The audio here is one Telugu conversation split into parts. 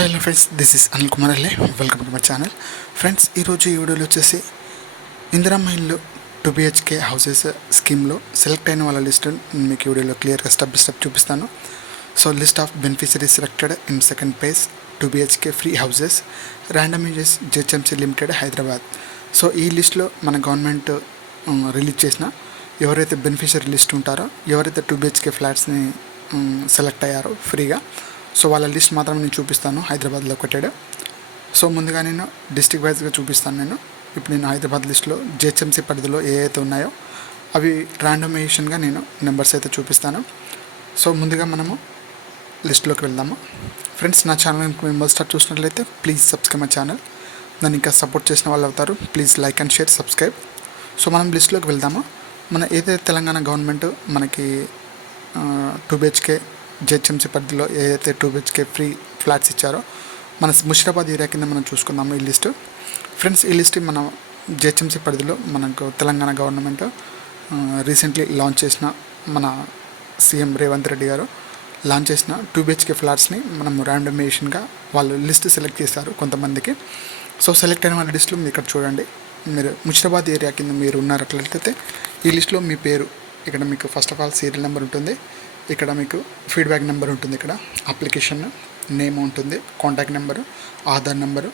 Hi hello friends, this is Anil Kumar Alle. Welcome to my channel. Friends, ఈరోజు ఈ వీడియోలో వచ్చేసి ఇందిరమ్మ ఇల్లు 2 BHK హౌసెస్ స్కీమ్లో సెలెక్ట్ అయిన వాళ్ళ లిస్ట్ మీకు ఈ వీడియోలో క్లియర్గా స్టెప్ బై స్టెప్ చూపిస్తాను. So list of beneficiaries selected in second page 2 BHK free houses randomizes JHMC limited Hyderabad. So ఈ లిస్ట్లో మన గవర్నమెంట్ రిలీజ్ చేసిన ఎవరైతే బెనిఫిషరీ లిస్ట్ ఉంటారో, ఎవరైతే 2 BHK ఫ్లాట్స్ని సెలెక్ట్ అయ్యారో ఫ్రీగా, సో వాళ్ళ లిస్ట్ మాత్రం నేను చూపిస్తాను హైదరాబాద్లో కొట్టాడు. సో ముందుగా నేను డిస్ట్రిక్ట్ వైజ్గా చూపిస్తాను. ఇప్పుడు నేను హైదరాబాద్ లిస్ట్లో JHMC పరిధిలో ఏవైతే ఉన్నాయో అవి ర్యాండమైజేషన్గా నేను నెంబర్స్ అయితే చూపిస్తాను. సో ముందుగా మనము లిస్ట్లోకి వెళ్దాము. ఫ్రెండ్స్, నా ఛానల్ మీరు మొదటిసారి చూసినట్లయితే ప్లీజ్ సబ్స్క్రైబ్ మై ఛానల్. దాన్ని ఇంకా సపోర్ట్ చేసిన వాళ్ళు అవుతారు. Please like and share, subscribe. So మనం లిస్ట్లోకి వెళ్దాము. మన ఏదైతే తెలంగాణ గవర్నమెంట్ మనకి 2 BHK JHMC పరిధిలో ఏదైతే 2 BHK ఫ్రీ ఫ్లాట్స్ ఇచ్చారో మన ముషిరాబాద్ ఏరియా కింద మనం చూసుకుందాము ఈ లిస్టు. ఫ్రెండ్స్, ఈ లిస్ట్ మన JHMC పరిధిలో మనకు తెలంగాణ గవర్నమెంట్ రీసెంట్లీ లాంచ్ చేసిన మన సీఎం రేవంత్ రెడ్డి గారు లాంచ్ చేసిన 2 BHK ఫ్లాట్స్ని మనం ర్యాండమైజేషన్గా వాళ్ళు లిస్ట్ సెలెక్ట్ చేశారు కొంతమందికి. సో సెలెక్ట్ అయిన వాళ్ళ లిస్టులో మీరు ఇక్కడ చూడండి. మీరు ముషిరాబాద్ ఏరియా కింద మీరు ఉన్నారట్లయితే ఈ లిస్టులో మీ పేరు, ఇక్కడ మీకు first of all serial number ఉంటుంది, ఇక్కడ మీకు ఫీడ్బ్యాక్ నెంబర్ ఉంటుంది, ఇక్కడ అప్లికేషన్ నేమ్ ఉంటుంది, contact number, Aadhaar number.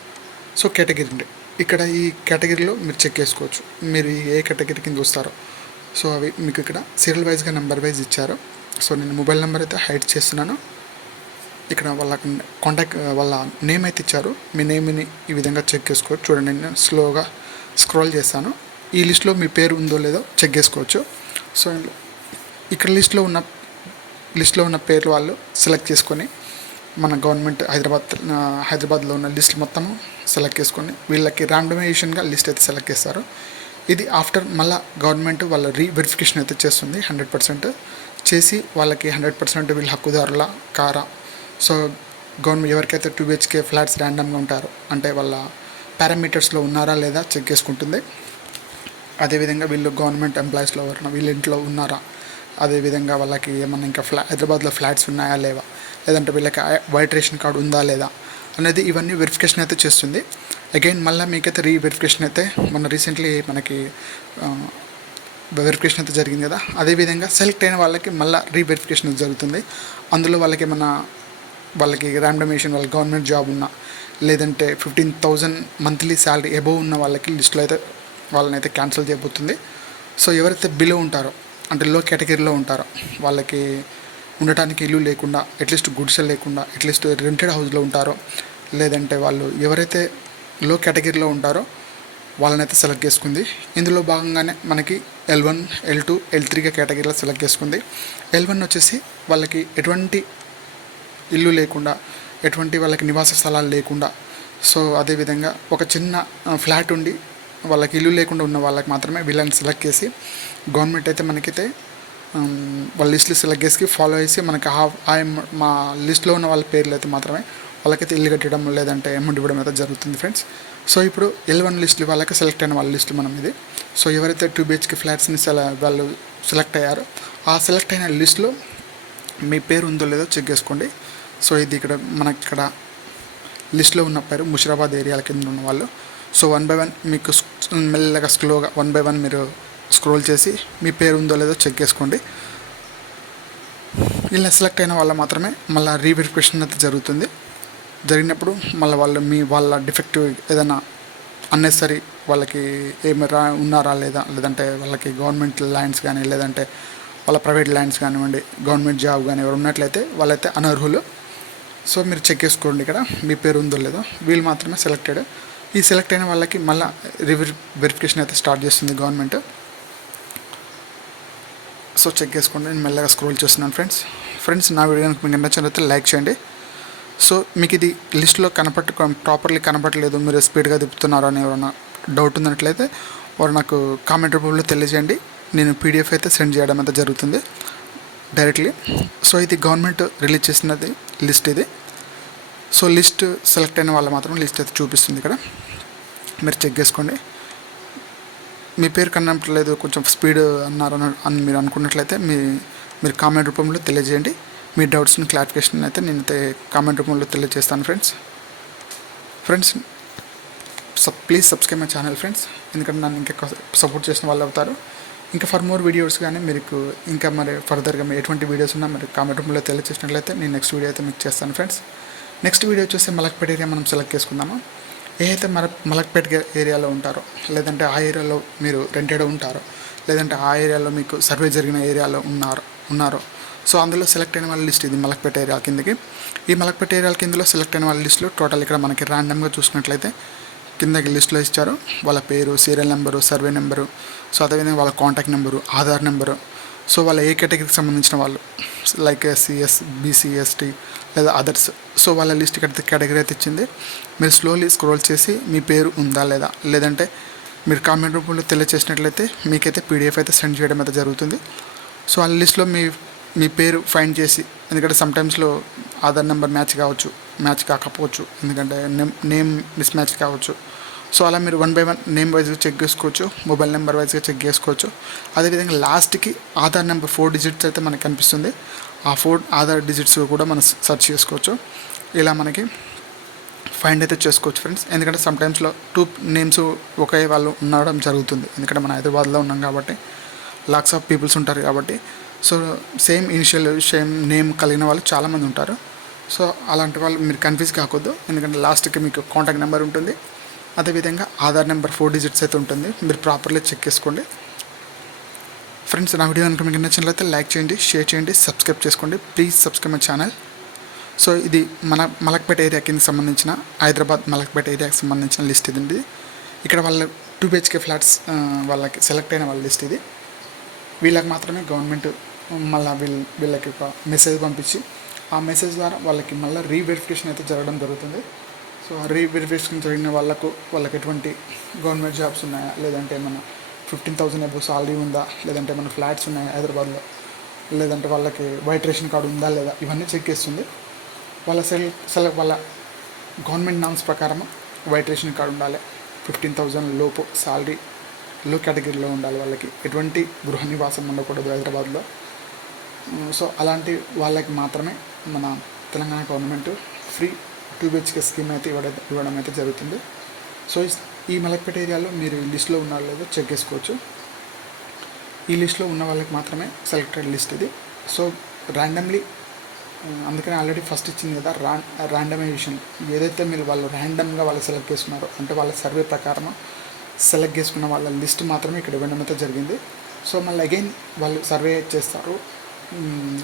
So category ఇక్కడ ఈ కేటగిరీలో మీరు చెక్ చేసుకోవచ్చు మీరు ఏ కేటగిరీ కింద వస్తారో. సో అవి మీకు ఇక్కడ సీరియల్ వైజ్గా నెంబర్ వైజ్ ఇచ్చారు. సో నేను మొబైల్ నెంబర్ అయితే హైడ్ చేస్తున్నాను. ఇక్కడ వాళ్ళ కాంటాక్ట్ వాళ్ళ నేమ్ అయితే ఇచ్చారు. మీ నేమ్ని ఈ విధంగా చెక్ చేసుకోవచ్చు. చూడండి, నేను స్లోగా స్క్రోల్ చేస్తాను. ఈ లిస్ట్లో మీ పేరు ఉందో లేదో చెక్ చేసుకోవచ్చు. సో ఇక్కడ లిస్ట్లో ఉన్న పేర్లు వాళ్ళు సెలెక్ట్ చేసుకొని మన గవర్నమెంట్ హైదరాబాద్లో ఉన్న లిస్ట్ మొత్తం సెలెక్ట్ చేసుకొని వీళ్ళకి ర్యాండమైజేషన్గా లిస్ట్ అయితే సెలెక్ట్ చేస్తారు. ఇది ఆఫ్టర్ మళ్ళీ గవర్నమెంట్ వాళ్ళ రీవెరిఫికేషన్ అయితే చేస్తుంది 100% చేసి వాళ్ళకి 100% వీళ్ళ హక్కుదారుల కారా. సో గవర్నమెంట్ ఎవరికైతే 2 BHK ఫ్లాట్స్ ర్యాండమ్గా ఉంటారో అంటే వాళ్ళ పారామీటర్స్లో ఉన్నారా లేదా చెక్ చేసుకుంటుంది. అదేవిధంగా వీళ్ళు గవర్నమెంట్ ఎంప్లాయీస్లో ఎవరైనా వీళ్ళ ఇంట్లో ఉన్నారా, అదేవిధంగా వాళ్ళకి ఏమన్నా ఇంకా హైదరాబాద్లో ఫ్లాట్స్ ఉన్నాయా లేవా, లేదంటే వీళ్ళకి వైట్ రేషన్ కార్డు ఉందా లేదా అనేది ఇవన్నీ వెరిఫికేషన్ అయితే చేస్తుంది. అగైన్ మళ్ళీ మీకైతే రీవెరిఫికేషన్ అయితే మొన్న రీసెంట్లీ మనకి వెరిఫికేషన్ అయితే జరిగింది కదా, అదేవిధంగా సెలెక్ట్ అయిన వాళ్ళకి మళ్ళీ రీవెరిఫికేషన్ జరుగుతుంది. అందులో వాళ్ళకి ఏమన్నా వాళ్ళకి ర్యాండమైజేషన్ వాళ్ళ గవర్నమెంట్ జాబ్ ఉన్నా, లేదంటే 15,000 మంత్లీ శాలరీ అబోవ్ ఉన్న వాళ్ళకి లిస్టులో అయితే వాళ్ళనైతే క్యాన్సిల్ చేయబోతుంది. సో ఎవరైతే బిలో ఉంటారో అంటే లో కేటగిరీలో ఉంటారో వాళ్ళకి ఉండటానికి ఇల్లు లేకుండా, అట్లీస్ట్ గుడిసె లేకుండా, అట్లీస్ట్ రెంటెడ్ హౌస్లో ఉంటారో, లేదంటే వాళ్ళు ఎవరైతే లో కేటగిరీలో ఉంటారో వాళ్ళనైతే సెలెక్ట్ చేసుకుంది. ఇందులో భాగంగానే మనకి L1, L2, L3గా కేటగిరీలో సెలెక్ట్ చేసుకుంది. L1 వచ్చేసి వాళ్ళకి ఎటువంటి ఇల్లు లేకుండా, ఎటువంటి వాళ్ళకి నివాస స్థలాలు లేకుండా, సో అదేవిధంగా ఒక చిన్న ఫ్లాట్ ఉండి వాళ్ళకి ఇల్లు లేకుండా ఉన్న వాళ్ళకి మాత్రమే వీళ్ళని సెలెక్ట్ చేసి గవర్నమెంట్ అయితే మనకైతే వాళ్ళ లిస్టులు సెలెక్ట్ చేసి ఫాలో చేసి మనకి మా లిస్ట్లో ఉన్న వాళ్ళ పేర్లు అయితే మాత్రమే వాళ్ళకైతే ఇల్లు కట్టడం లేదంటే అమౌంట్ ఇవ్వడం అయితే జరుగుతుంది ఫ్రెండ్స్. సో ఇప్పుడు L1 లిస్టులు వాళ్ళకి సెలెక్ట్ అయిన వాళ్ళ లిస్టు మనం ఇది. సో ఎవరైతే 2 BHK ఫ్లాట్స్ని వాళ్ళు సెలెక్ట్ అయ్యారో ఆ సెలెక్ట్ అయిన లిస్టులో మీ పేరు ఉందో లేదో చెక్ చేసుకోండి. సో ఇది ఇక్కడ మనకి ఇక్కడ లిస్ట్లో ఉన్న పేరు ముషిరాబాద్ ఏరియాల కింద ఉన్న వాళ్ళు. సో 1 by 1 మీకు మెల్లగా స్లోగా 1 by 1 మీరు స్క్రోల్ చేసి మీ పేరు ఉందో లేదో చెక్ చేసుకోండి. ఇలా సెలెక్ట్ అయిన వాళ్ళ మాత్రమే మళ్ళీ రీవెరిఫికేషన్ అయితే జరుగుతుంది. జరిగినప్పుడు మళ్ళీ వాళ్ళ డిఫెక్టివ్ ఏదైనా అన్నెసరీ వాళ్ళకి ఉన్నారా లేదా, లేదంటే వాళ్ళకి గవర్నమెంట్ ల్యాండ్స్ కానీ, లేదంటే వాళ్ళ ప్రైవేట్ ల్యాండ్స్ కానివ్వండి, గవర్నమెంట్ జాబ్ కానీ ఎవరు ఉన్నట్లయితే వాళ్ళైతే అనర్హులు. సో మీరు చెక్ చేసుకోండి ఇక్కడ మీ పేరు ఉందో లేదో. వీళ్ళు మాత్రమే సెలెక్టెడ్. ఈ సెలెక్ట్ అయిన వాళ్ళకి మళ్ళీ వెరిఫికేషన్ అయితే స్టార్ట్ చేస్తుంది గవర్నమెంట్. సో చెక్ చేసుకోండి. నేను మెల్లగా స్క్రోల్ చేస్తున్నాను ఫ్రెండ్స్. నా వీడియో కనుక మీకు నచ్చినట్లయితే లైక్ చేయండి. సో మీకు ఇది లిస్ట్లో ప్రాపర్లీ కనపడలేదు, మీరు స్పీడ్గా తిప్పుతున్నారో అని ఎవరైనా డౌట్ ఉన్నట్లయితే వారు నాకు కామెంట్ రూపంలో తెలియజేయండి. నేను PDF అయితే సెండ్ చేయడం అయితే జరుగుతుంది డైరెక్ట్లీ. సో ఇది గవర్నమెంట్ రిలీజ్ చేసినది లిస్ట్ ఇది. సో లిస్ట్ సెలెక్ట్ అయిన వాళ్ళు మాత్రం లిస్ట్ అయితే చూపిస్తుంది ఇక్కడ, మీరు చెక్ చేసుకోండి. మీ పేరు కనపడలేదు, కొంచెం స్పీడ్ అని మీరు అనుకున్నట్లయితే మీరు కామెంట్ రూపంలో తెలియజేయండి. మీ డౌట్స్ని క్లారిఫికేషన్ అయితే నేనైతే కామెంట్ రూపంలో తెలియజేస్తాను friends. Friends please subscribe my channel friends, ఎందుకంటే నన్ను ఇంకా సపోర్ట్ చేసిన వాళ్ళు అవుతారు. ఇంకా ఫర్ మోర్ వీడియోస్ కానీ మీకు ఇంకా మరి ఫర్దర్గా మీరు ఎటువంటి వీడియోస్ ఉన్నా మీరు కామెంట్ రూమ్లో తెలియజేసినట్లయితే నేను నెక్స్ట్ వీడియో అయితే మీకు చేస్తాను ఫ్రెండ్స్. నెక్స్ట్ వీడియో వచ్చేసి మలక్పేట ఏరియా మనం సెలెక్ట్ చేసుకుందాము. ఏదైతే మలక్పేట ఏరియాలో ఉంటారో, లేదంటే ఆ ఏరియాలో మీరు రెంటెడ్ ఉంటారో, లేదంటే ఆ ఏరియాలో మీకు సర్వే జరిగిన ఏరియాలో ఉన్నారో సో అందులో సెలెక్ట్ అయిన వాళ్ళ లిస్ట్ ఇది మలక్పేట ఏరియా కిందకి. ఈ మలక్పేట ఏరియాల కిందలో సెలెక్ట్ అయిన వాళ్ళ లిస్టులో టోటల్ ఇక్కడ మనకి ర్యాండమ్గా చూసుకున్నట్లయితే కిందకి లిస్టులో ఇచ్చారు వాళ్ళ పేరు, serial number, survey number, so అదేవిధంగా వాళ్ళ contact number, Aadhaar number, so వాళ్ళ ఏ కేటగిరీకి సంబంధించిన వాళ్ళు లైక్ ఎస్సీఎస్, బీసీ, ఎస్టీ లేదా అదర్స్, సో వాళ్ళ లిస్ట్ ఇక్కడ కేటగిరీ అయితే ఇచ్చింది. మీరు స్లోలీ స్క్రోల్ చేసి మీ పేరు ఉందా లేదా, లేదంటే మీరు కామెంట్ రూపంలో తెలియచేసినట్లయితే మీకైతే పీడిఎఫ్ అయితే సెండ్ చేయడం అయితే జరుగుతుంది. సో ఆ లిస్ట్లో మీ పేరు ఫైండ్ చేసి, ఎందుకంటే సమ్టైమ్స్లో ఆధార్ నెంబర్ మ్యాచ్ కాకపోవచ్చు, ఎందుకంటే నేమ్ మిస్ మ్యాచ్ కావచ్చు. సో అలా మీరు 1 by 1 నేమ్ వైజ్గా చెక్ చేసుకోవచ్చు, మొబైల్ నెంబర్ వైజ్గా చెక్ చేసుకోవచ్చు. అదేవిధంగా లాస్ట్కి ఆధార్ నెంబర్ 4 digits అయితే మనకు కనిపిస్తుంది. ఆ 4 ఆధార్ డిజిట్స్ కూడా మనం సెర్చ్ చేసుకోవచ్చు. ఇలా మనకి ఫైండ్ అయితే చేసుకోవచ్చు ఫ్రెండ్స్, ఎందుకంటే సమ్టైమ్స్లో 2 names ఒకే వాళ్ళు ఉండడం జరుగుతుంది. ఎందుకంటే మన హైదరాబాద్లో ఉన్నాం కాబట్టి లాక్స్ ఆఫ్ పీపుల్స్ ఉంటారు కాబట్టి, so same initial same name కలిగిన వాళ్ళు చాలామంది ఉంటారు. సో అలాంటి వాళ్ళు మీరు కన్ఫ్యూజ్ కాకూడదు, ఎందుకంటే లాస్ట్కి మీకు కాంటాక్ట్ నెంబర్ ఉంటుంది, అదేవిధంగా ఆధార్ నెంబర్ 4 digits అయితే ఉంటుంది. మీరు ప్రాపర్లీ చెక్ చేసుకోండి ఫ్రెండ్స్. నా వీడియో కనుక మీకు నచ్చినట్లయితే లైక్ చేయండి, షేర్ చేయండి, సబ్స్క్రైబ్ చేసుకోండి. Please subscribe my channel. So ఇది మలక్పేట ఏరియా కింద సంబంధించిన, హైదరాబాద్ మలక్పేట ఏరియాకి సంబంధించిన లిస్ట్ ఇది. ఇక్కడ వాళ్ళ 2 BHK ఫ్లాట్స్ వాళ్ళకి సెలెక్ట్ అయిన వాళ్ళ లిస్ట్ ఇది. వీళ్ళకి మాత్రమే గవర్నమెంట్ మళ్ళీ వీళ్ళకి ఒక మెసేజ్ పంపించి, ఆ మెసేజ్ ద్వారా వాళ్ళకి మళ్ళీ రీవెరిఫికేషన్ అయితే జరగడం జరుగుతుంది. సో ఆ రీవెరిఫికేషన్ జరిగిన వాళ్ళకి ఎటువంటి గవర్నమెంట్ జాబ్స్ ఉన్నాయా, లేదంటే మన 15,000 అబోవ్ సాలరీ ఉందా, లేదంటే మన ఫ్లాట్స్ ఉన్నాయా హైదరాబాద్లో, లేదంటే వాళ్ళకి వైట్ రేషన్ కార్డు ఉందా లేదా, ఇవన్నీ చెక్ చేస్తుంది. వాళ్ళ గవర్నమెంట్ నామ్స్ ప్రకారం వైట్ రేషన్ కార్డు ఉండాలి, 15,000 లోపు సాలరీ, లో కేటగిరీలో ఉండాలి, వాళ్ళకి ఎటువంటి గృహ నివాసం ఉండకూడదు హైదరాబాద్లో. సో అలాంటి వాళ్ళకి మాత్రమే మన Telangana government free 2 BHK scheme అయితే ఇవ్వడం అయితే జరుగుతుంది. సో ఈ మలక్పేట ఏరియాలో మీరు ఈ లిస్ట్లో ఉన్నారో లేదో చెక్ చేసుకోవచ్చు. ఈ లిస్ట్లో ఉన్న వాళ్ళకి మాత్రమే సెలెక్టెడ్ లిస్ట్ ఇది. సో ర్యాండమ్లీ, అందుకని ఆల్రెడీ ఫస్ట్ ఇచ్చింది కదా ర్యాండమైజేషన్, ఏదైతే మీరు వాళ్ళు ర్యాండమ్గా వాళ్ళు సెలెక్ట్ చేసుకున్నారో, అంటే వాళ్ళ సర్వే ప్రకారం సెలెక్ట్ చేసుకున్న వాళ్ళ లిస్ట్ మాత్రమే ఇక్కడ ఇవ్వడం అయితే జరిగింది. సో మళ్ళీ అగైన్ వాళ్ళు సర్వే చేస్తారు,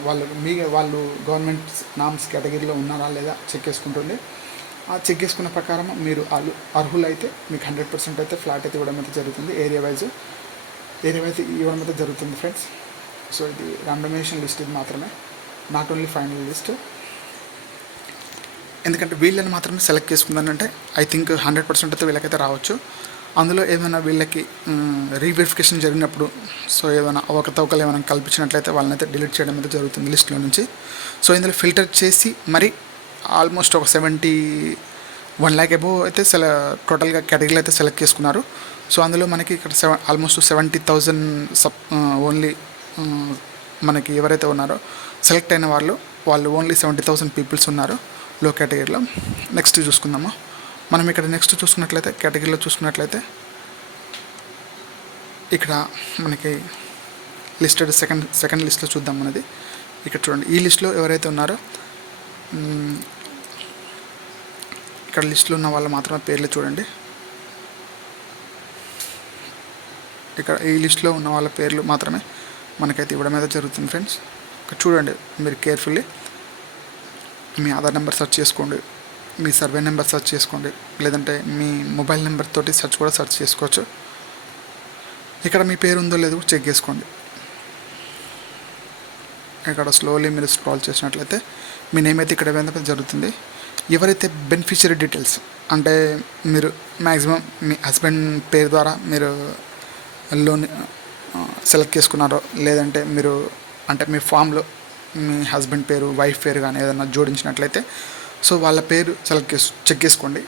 వాళ్ళు గవర్నమెంట్ నామ్స్ కేటగిరీలో ఉన్నారా లేదా చెక్ చేసుకుంటుంది. ఆ చెక్ చేసుకున్న ప్రకారం మీరు అర్హులైతే మీకు 100% అయితే ఫ్లాట్ అయితే ఇవ్వడం అయితే జరుగుతుంది. ఏరియా వైజ్ ఇవ్వడం అయితే జరుగుతుంది ఫ్రెండ్స్. సో ఇది ర్యాండమైజేషన్ లిస్ట్, ఇది మాత్రమే, నాట్ ఓన్లీ ఫైనల్ లిస్ట్. ఎందుకంటే వీళ్ళని మాత్రమే సెలెక్ట్ చేసుకుందానంటే ఐ థింక్ 100% అయితే వీళ్ళకైతే రావచ్చు. అందులో ఏమైనా వీళ్ళకి రీవెరిఫికేషన్ జరిగినప్పుడు సో ఏమైనా అవకతవకలు ఏమైనా కల్పించినట్లయితే వాళ్ళని అయితే డిలీట్ చేయడం అయితే జరుగుతుంది లిస్ట్లో నుంచి. సో ఇందులో ఫిల్టర్ చేసి మరి ఆల్మోస్ట్ ఒక 71 lakh అబోవ్ అయితే టోటల్గా కేటగిరీలో అయితే సెలెక్ట్ చేసుకున్నారు. సో అందులో మనకి ఇక్కడ ఆల్మోస్ట్ 70,000 ఓన్లీ మనకి ఎవరైతే ఉన్నారో సెలెక్ట్ అయిన వాళ్ళు ఓన్లీ 70,000 పీపుల్స్ ఉన్నారు లో కేటగిరీలో. నెక్స్ట్ చూసుకుందాము. మనం ఇక్కడ నెక్స్ట్ చూసుకున్నట్లయితే కేటగిరీలో చూసుకున్నట్లయితే ఇక్కడ మనకి లిస్టెడ్ సెకండ్ లిస్ట్లో చూద్దాం అనేది. ఇక్కడ చూడండి, ఈ లిస్ట్లో ఎవరైతే ఉన్నారో ఇక్కడ లిస్టులో ఉన్న వాళ్ళు మాత్రమే పేర్లు చూడండి. ఇక్కడ ఈ లిస్టులో ఉన్న వాళ్ళ పేర్లు మాత్రమే మనకైతే ఇవ్వడం అయితే జరుగుతుంది ఫ్రెండ్స్. ఇక్కడ చూడండి మీరు కేర్ఫుల్లీ, మీ ఆధార్ నెంబర్ సెర్చ్ చేసుకోండి, మీ సర్వే నెంబర్ సెర్చ్ చేసుకోండి, లేదంటే మీ మొబైల్ నెంబర్ తోటి సెర్చ్ చేసుకోవచ్చు. ఇక్కడ మీ పేరు ఉందో లేదో చెక్ చేసుకోండి. ఇక్కడ స్లోలీ మీరు స్క్రాల్ చేసినట్లయితే మీ నేమ్ అయితే ఇక్కడ ఇవ్వడం జరుగుతుంది. ఎవరైతే బెనిఫిషియరీ డీటెయిల్స్ అంటే మీరు మ్యాక్సిమం మీ హస్బెండ్ పేరు ద్వారా మీరు లోన్ సెలెక్ట్ చేసుకున్నారో, లేదంటే మీరు అంటే మీ ఫామ్లో మీ హస్బెండ్ పేరు, వైఫ్ పేరు కానీ ఏదైనా జోడించినట్లయితే సో వాళ్ళ పేరు చెక్ చేసుకోండి.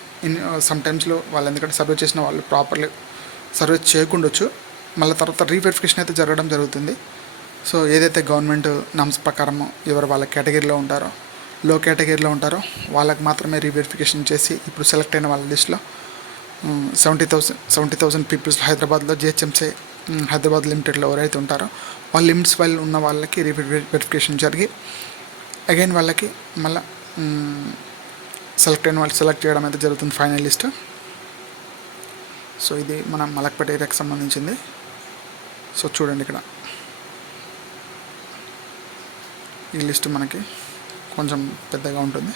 సమ్టైమ్స్లో వాళ్ళు ఎందుకంటే సర్వే చేసిన వాళ్ళు ప్రాపర్లీ సర్వే చేయకుండొచ్చు, మళ్ళీ తర్వాత రీవెరిఫికేషన్ అయితే జరగడం జరుగుతుంది. సో ఏదైతే గవర్నమెంట్ నామ్స్ ప్రకారం ఎవరు వాళ్ళ కేటగిరీలో ఉంటారో లో కేటగిరీలో ఉంటారో వాళ్ళకి మాత్రమే రీవెరిఫికేషన్ చేసి ఇప్పుడు సెలెక్ట్ అయిన వాళ్ళ లిస్ట్లో 70,000 పీపుల్స్ హైదరాబాద్లో జిహెచ్ఎంసీ హైదరాబాద్ లిమిటెడ్లో ఎవరైతే ఉంటారో వాళ్ళ లిమిట్స్ వాళ్ళు ఉన్న వాళ్ళకి రీవెరిఫికేషన్ జరిగి అగైన్ వాళ్ళకి మళ్ళీ సెలెక్ట్ అయిన వాళ్ళు సెలెక్ట్ చేయడం అయితే జరుగుతుంది ఫైనల్ లిస్ట్. సో ఇది మన మలక్పేట ఏరియాకి సంబంధించింది. సో చూడండి ఇక్కడ ఈ లిస్ట్ మనకి కొంచెం పెద్దగా ఉంటుంది,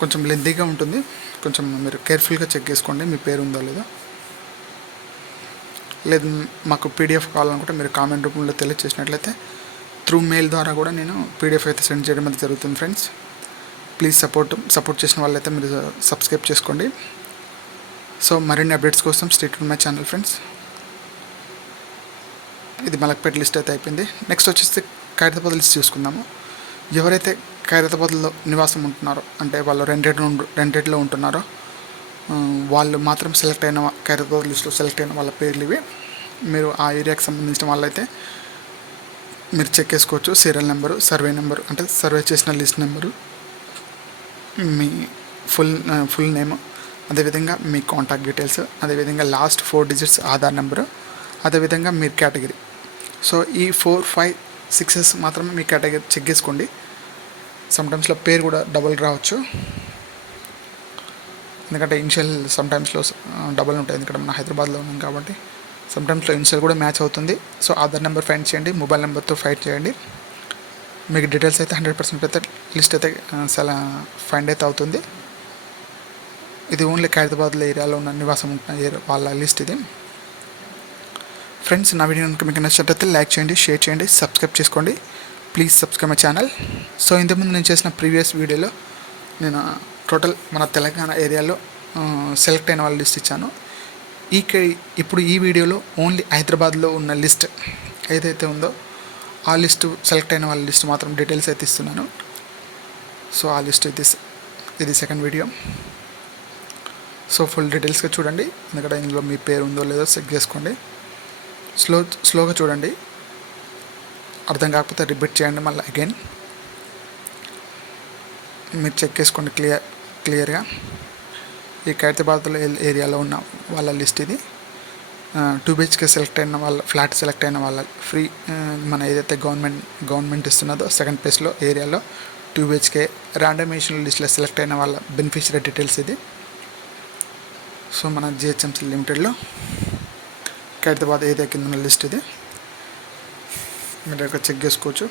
కొంచెం లెంతీగా ఉంటుంది. కొంచెం మీరు కేర్ఫుల్గా చెక్ చేసుకోండి మీ పేరు ఉందో లేదో. లేదు మాకు పీడిఎఫ్ కావాలనుకుంటే మీరు కామెంట్ రూపంలో తెలియజేసినట్లయితే త్రూ మెయిల్ ద్వారా కూడా నేను పీడిఎఫ్ అయితే సెండ్ చేయడం అయితే జరుగుతుంది ఫ్రెండ్స్. ప్లీజ్ సపోర్ట్ చేసిన వాళ్ళైతే మీరు సబ్స్క్రైబ్ చేసుకోండి. సో మరిన్ని అప్డేట్స్ కోసం stay tune my channel friends. ఇది మలక్పేట లిస్ట్ అయితే అయిపోయింది. నెక్స్ట్ వచ్చేసి ఖైరతాబాద్ లిస్ట్ చూసుకుందాము. ఎవరైతే ఖైరతాబాద్లో నివాసం ఉంటున్నారో అంటే వాళ్ళు రెంటెడ్లో ఉంటున్నారో వాళ్ళు మాత్రం సెలెక్ట్ అయిన ఖైరతాబాద్ లిస్ట్లో సెలెక్ట్ అయిన వాళ్ళ పేర్లు ఇవి. మీరు ఆ ఏరియాకి సంబంధించిన వాళ్ళైతే మీరు చెక్ చేసుకోవచ్చు. సీరియల్ నెంబరు, సర్వే నెంబరు అంటే సర్వే చేసిన లిస్ట్ నెంబరు, మీ ఫుల్ నేమ్, అదేవిధంగా మీ కాంటాక్ట్ డీటెయిల్స్, అదేవిధంగా లాస్ట్ 4 డిజిట్స్ ఆధార్ నెంబరు, అదేవిధంగా మీ కేటగిరీ. సో ఈ 4, 5, 6 మాత్రమే మీ కేటగిరీ చెక్ చేసుకోండి. సమ్టైమ్స్లో పేరు కూడా డబుల్ రావచ్చు, ఎందుకంటే ఇనిషియల్ సమ్టైమ్స్లో డబుల్ ఉంటాయి. ఎందుకంటే మన హైదరాబాద్లో ఉన్నాం కాబట్టి సమ్టైమ్స్లో ఇనిషియల్ కూడా మ్యాచ్ అవుతుంది. సో ఆధార్ నెంబర్ ఫైండ్ చేయండి, మొబైల్ నెంబర్తో ఫైండ్ చేయండి. మీకు డీటెయిల్స్ అయితే 100% అయితే లిస్ట్ అయితే ఫైండ్ అయితే అవుతుంది. ఇది ఓన్లీ ఖైరతాబాద్లో ఏరియాలో ఉన్న నివాసం ఉంటున్న వాళ్ళ లిస్ట్ ఇది ఫ్రెండ్స్. నా వీడియో కనుక మీకు నచ్చినట్లయితే లైక్ చేయండి, షేర్ చేయండి, సబ్స్క్రైబ్ చేసుకోండి. Please subscribe my channel. So ఇంతకుముందు నేను చేసిన ప్రీవియస్ వీడియోలో నేను టోటల్ మన తెలంగాణ ఏరియాలో సెలెక్ట్ అయిన వాళ్ళ లిస్ట్ ఇచ్చాను. ఇప్పుడు ఈ వీడియోలో ఓన్లీ హైదరాబాద్లో ఉన్న లిస్ట్ ఏదైతే ఉందో ఆ లిస్టు సెలెక్ట్ అయిన వాళ్ళ లిస్ట్ మాత్రం డీటెయిల్స్ అయితే ఇస్తున్నాను. సో ఆ లిస్ట్ ఇది సెకండ్ వీడియో. సో ఫుల్ డీటెయిల్స్గా చూడండి, ఎందుకంటే ఇందులో మీ పేరు ఉందో లేదో చెక్ చేసుకోండి. స్లోగా చూడండి, అర్థం కాకపోతే రిపీట్ చేయండి మళ్ళీ అగైన్. మీరు చెక్ చేసుకోండి క్లియర్గా. ఈ ఖైరతాబాద్లో ఏరియాలో ఉన్న వాళ్ళ లిస్ట్ ఇది. 2 BHK సెలెక్ట్ అయిన వాళ్ళ ఫ్లాట్ సెలెక్ట్ అయిన వాళ్ళ ఫ్రీ మన ఏదైతే గవర్నమెంట్ ఇస్తున్నదో సెకండ్ ప్లేస్లో ఏరియాలో 2 BHK ర్యాండమైజేషన్ లిస్ట్లో సెలెక్ట్ అయిన వాళ్ళ బెనిఫిషియరీ డీటెయిల్స్ ఇది. సో మన జిహెచ్ఎంసీ లిమిటెడ్లో ఖైరతాబాద్ ఏరియా కింద ఉన్న లిస్ట్ ఇది. మీరు ఇక్కడ చెక్ చేసుకోవచ్చు.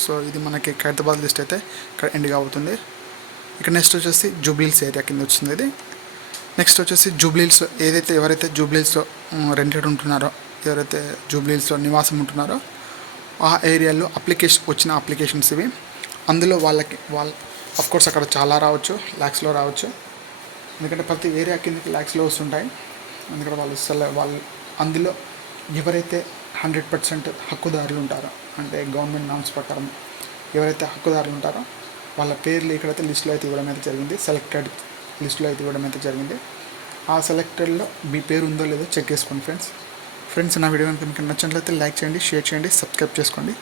సో ఇది మనకి ఖైరతాబాద్ లిస్ట్ అయితే ఇక్కడ ఎండ్గా అవుతుంది. ఇక్కడ నెక్స్ట్ వచ్చేసి జూబ్లీహిల్స్ ఏరియా కింద వచ్చింది ఇది. నెక్స్ట్ వచ్చేసి జూబ్లీహిల్స్ ఎవరైతే జూబ్లీహిల్స్లో రెంటెడ్ ఉంటున్నారో, ఎవరైతే జూబ్లీహిల్స్లో నివాసం ఉంటున్నారో ఆ ఏరియాలో వచ్చిన అప్లికేషన్స్ ఇవి. అందులో అఫ్కోర్స్ అక్కడ చాలా రావచ్చు, ల్యాక్స్లో రావచ్చు. ఎందుకంటే ప్రతి ఏరియా కిందకి ల్యాక్స్లో వస్తుంటాయి. ఎందుకంటే వాళ్ళు అందులో ఎవరైతే 100% హక్కుదారులు ఉంటారో, అంటే గవర్నమెంట్ నామ్స్ ప్రకారం ఎవరైతే హక్కుదారులు ఉంటారో వాళ్ళ పేర్లు ఇక్కడైతే లిస్టులో అయితే ఇవ్వడం అయితే జరిగింది. సెలెక్టెడ్ లిస్టులో అయితే ఇవ్వడం అయితే జరిగింది. ఆ సెలెక్టెడ్లో మీ పేరు ఉందో లేదో చెక్ చేసుకోండి ఫ్రెండ్స్. నా వీడియో కనుక మీకు నచ్చినట్లయితే లైక్ చేయండి, షేర్ చేయండి, సబ్స్క్రైబ్ చేసుకోండి.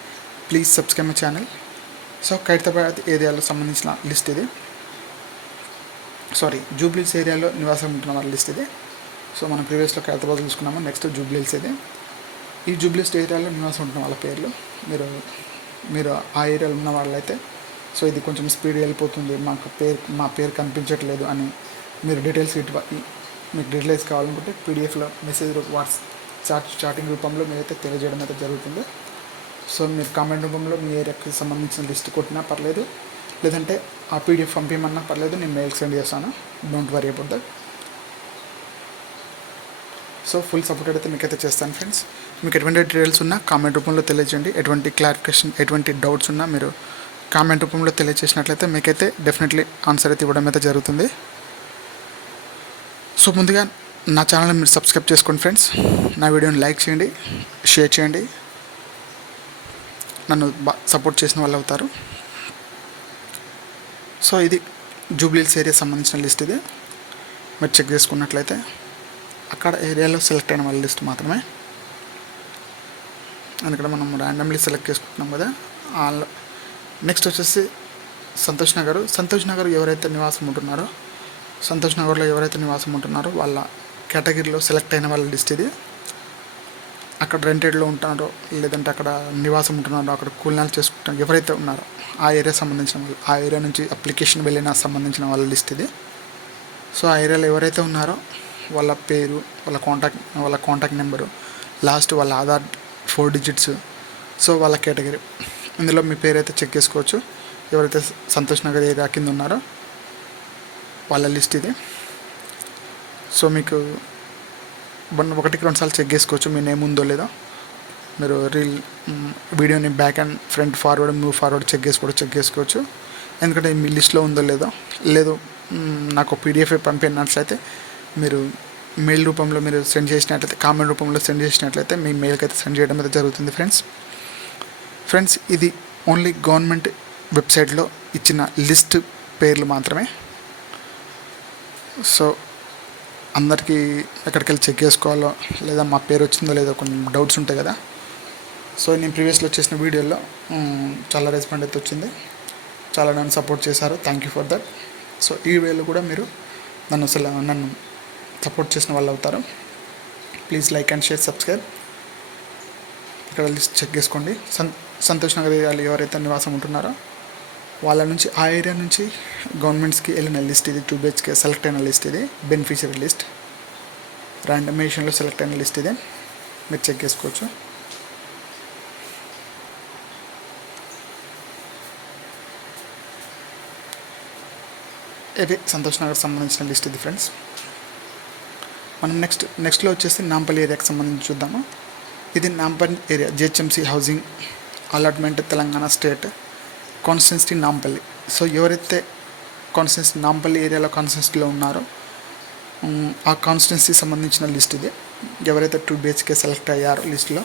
Please subscribe my channel. So Khairatabad ఏరియాలో సంబంధించిన లిస్ట్ ఇది. జూబ్లీహిల్స్ ఏరియాలో నివాసం ఉంటున్న వాళ్ళ లిస్ట్ ఇది. సో మనం ప్రీవియస్లో ఖైరతాబాద్ చూసుకున్నాము. నెక్స్ట్ జూబ్లీహిల్స్ ఇది. ఈ జూబ్లీహిల్స్ ఏరియాలో నివాసం ఉంటున్న వాళ్ళ పేర్లు మీరు ఆ ఏరియాలో ఉన్న వాళ్ళైతే సో ఇది కొంచెం స్పీడ్ వెళ్ళిపోతుంది, మా పేరు కనిపించట్లేదు అని మీరు డీటెయిల్స్ మీకు డీటెయిల్స్ కావాలనుకుంటే పీడిఎఫ్లో మెసేజ్ చాటింగ్ రూపంలో మీరైతే తెలియజేయడం అయితే జరుగుతుంది. సో మీరు కామెంట్ రూపంలో మీ ఏరియాకి సంబంధించిన లిస్ట్ కొట్టినా పర్లేదు, లేదంటే ఆ పీడిఎఫ్ పంపించమన్నా పర్లేదు, నేను మెయిల్ సెండ్ చేస్తాను. Don't worry about that. So full support అయితే మీకైతే చేస్తాను ఫ్రెండ్స్. మీకు ఎటువంటి డీటెయిల్స్ ఉన్నా కామెంట్ రూపంలో తెలియజేయండి. ఎటువంటి క్లారిఫికేషన్, ఎటువంటి డౌట్స్ ఉన్నా మీరు కామెంట్ రూపంలో తెలియజేసినట్లయితే మీకైతే డెఫినెట్లీ ఆన్సర్ అయితే ఇవ్వడం అయితే జరుగుతుంది. సో ముందుగా నా ఛానల్ని మీరు సబ్స్క్రైబ్ చేసుకోండి ఫ్రెండ్స్. నా వీడియోని లైక్ చేయండి, షేర్ చేయండి. నన్ను సపోర్ట్ చేసిన వాళ్ళు అవుతారు. సో ఇది జూబ్లీహిల్స్ ఏరియా సంబంధించిన లిస్ట్ ఇది. మీరు చెక్ చేసుకున్నట్లయితే అక్కడ ఏరియాలో సెలెక్ట్ అయిన వాళ్ళ లిస్ట్ మాత్రమే. అందుకని మనం ర్యాండమ్లీ సెలెక్ట్ చేసుకుంటున్నాం కదా. నెక్స్ట్ వచ్చేసి సంతోష్ నగర్ ఎవరైతే నివాసం ఉంటున్నారో, సంతోష్ నగర్లో ఎవరైతే నివాసం ఉంటున్నారో వాళ్ళ కేటగిరీలో సెలెక్ట్ అయిన వాళ్ళ లిస్ట్ ఇది. అక్కడ రెంటెడ్లో ఉంటారో లేదంటే అక్కడ నివాసం ఉంటున్నారో, అక్కడ కూలినాలు చేసుకుంటారో ఎవరైతే ఉన్నారో ఆ ఏరియా సంబంధించిన వాళ్ళు, ఆ ఏరియా నుంచి అప్లికేషన్ వెళ్ళిన సంబంధించిన వాళ్ళ లిస్ట్ ఇది. సో ఆ ఏరియాలో ఎవరైతే ఉన్నారో వాళ్ళ పేరు, వాళ్ళ కాంటాక్ట్ నెంబరు, లాస్ట్ వాళ్ళ ఆధార్ 4 డిజిట్స్, సో వాళ్ళ కేటగిరీ. ఇందులో మీ పేరు అయితే చెక్ చేసుకోవచ్చు. ఎవరైతే సంతోష్ నగర్ ఏరియా కింద ఉన్నారో వాళ్ళ లిస్ట్ ఇది. సో మీకు 1కి 2 సార్లు చెక్ చేసుకోవచ్చు మీ నేమ్ ఉందో లేదో. మీరు వీడియోని back and front forward move forward check చేసుకోవచ్చు. ఎందుకంటే మీ లిస్ట్లో ఉందో లేదు నాకు పీడిఎఫ్ పంపినట్లయితే మీరు మెయిల్ రూపంలో మీరు సెండ్ చేసినట్లయితే, కామెంట్ రూపంలో సెండ్ చేసినట్లయితే మీ మెయిల్కి అయితే సెండ్ చేయడం అయితే జరుగుతుంది ఫ్రెండ్స్. ఇది ఓన్లీ గవర్నమెంట్ వెబ్సైట్లో ఇచ్చిన లిస్ట్ పేర్లు మాత్రమే. సో అందరికీ ఎక్కడికి వెళ్ళి చెక్ చేసుకోవాలో లేదా మా పేరు వచ్చిందో లేదో కొన్ని డౌట్స్ ఉంటాయి కదా. సో నేను ప్రీవియస్లో చేసిన వీడియోలో చాలా రెస్పాండ్ అయితే వచ్చింది, చాలా నన్ను సపోర్ట్ చేశారు. Thank you for that. So ఈ వేలో కూడా మీరు నన్ను సపోర్ట్ చేసిన వాళ్ళు అవుతారు. Please like and share, subscribe. ఇక్కడ లిస్ట్ చెక్ చేసుకోండి. సంతోష్ నగర్ ఏరియాలో ఎవరైతే నివాసం ఉంటున్నారో వాళ్ళ నుంచి, ఆ ఏరియా నుంచి గవర్నమెంట్స్కి వెళ్ళిన లిస్ట్ ఇది. 2 BHK సెలెక్ట్ అయిన లిస్ట్ ఇది, బెనిఫిషియరీ లిస్ట్, ర్యాండమైజేషన్లో సెలెక్ట్ అయిన లిస్ట్ ఇది. మీరు చెక్ చేసుకోవచ్చు. ఇది సంతోష్ నగర్ సంబంధించిన లిస్ట్ ఇది ఫ్రెండ్స్. మనం నెక్స్ట్లో వచ్చేసి నాంపల్లి ఏరియాకి సంబంధించి చూద్దాము. ఇది Nampally area, GHMC housing allotment, Telangana state, constituency Nampally. So ఎవరైతే నాంపల్లి ఏరియాలో కాన్స్టిట్యున్సీలో ఉన్నారో ఆ కాన్స్టిట్యున్సీ సంబంధించిన లిస్ట్ ఇది. ఎవరైతే 2 BHK సెలెక్ట్ అయ్యారో లిస్ట్లో,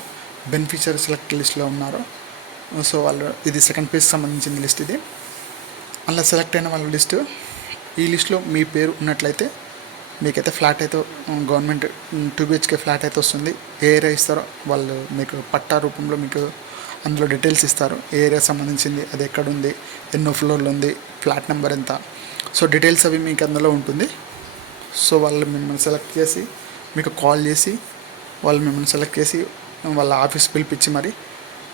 బెనిఫిషియరీ సెలెక్ట్ లిస్ట్లో ఉన్నారో, సో వాళ్ళు ఇది సెకండ్ పేజ్కి సంబంధించిన లిస్ట్ ఇది. అలా సెలెక్ట్ అయిన వాళ్ళ లిస్టు, ఈ లిస్ట్లో మీ పేరు ఉన్నట్లయితే మీకైతే ఫ్లాట్ అయితే గవర్నమెంట్ 2 BHK ఫ్లాట్ అయితే వస్తుంది. ఏ ఏరియా ఇస్తారో వాళ్ళు మీకు పట్టా రూపంలో మీకు అందులో డీటెయిల్స్ ఇస్తారు. ఏ ఏరియా సంబంధించింది, అది ఎక్కడుంది, ఎన్నో ఫ్లోర్లు ఉంది, ఫ్లాట్ నెంబర్ ఎంత, సో డీటెయిల్స్ అవి మీకు అందులో ఉంటుంది. సో వాళ్ళు మిమ్మల్ని సెలెక్ట్ చేసి మీకు కాల్ చేసి వాళ్ళ ఆఫీస్ పిలిపించి మరి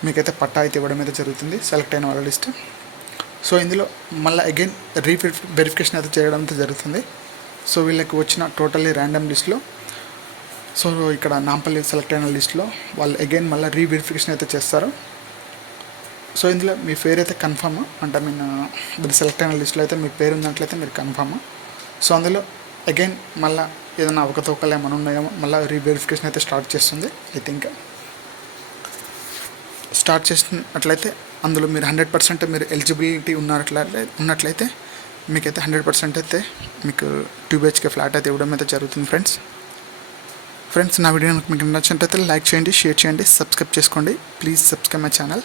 మీకైతే పట్టా అయితే ఇవ్వడం అయితే జరుగుతుంది, సెలెక్ట్ అయిన వాళ్ళ లిస్ట్. సో ఇందులో మళ్ళీ అగైన్ వెరిఫికేషన్ అయితే చేయడం అయితే జరుగుతుంది. సో వీళ్ళకి వచ్చిన టోటల్లీ ర్యాండమ్ లిస్ట్లో, సో ఇక్కడ నాంపల్లి సెలెక్ట్ అయిన లిస్ట్లో వాళ్ళు అగైన్ మళ్ళీ రీవెరిఫికేషన్ అయితే చేస్తారు. సో ఇందులో మీ పేరు అయితే కన్ఫర్మ్, అంటే మీరు సెలెక్ట్ అయిన లిస్ట్లో అయితే మీ పేరు ఉన్నట్లయితే మీరు కన్ఫర్మ్. సో అందులో అగైన్ మళ్ళీ ఏదైనా అవకతవకలు ఏమైనా ఉన్నాయేమో మళ్ళీ రీవెరిఫికేషన్ అయితే స్టార్ట్ చేస్తుంది. ఐ థింక్ స్టార్ట్ చేసినట్లయితే అందులో మీరు 100% మీరు ఎలిజిబిలిటీ ఉన్నట్లయితే మీకైతే 100% అయితే మీకు 2 BHK ఫ్లాట్ అయితే ఇవ్వడం అయితే జరుగుతుంది ఫ్రెండ్స్. నా వీడియో మీకు నచ్చినట్లయితే లైక్ చేయండి, షేర్ చేయండి, సబ్స్క్రైబ్ చేసుకోండి. Please subscribe my channel.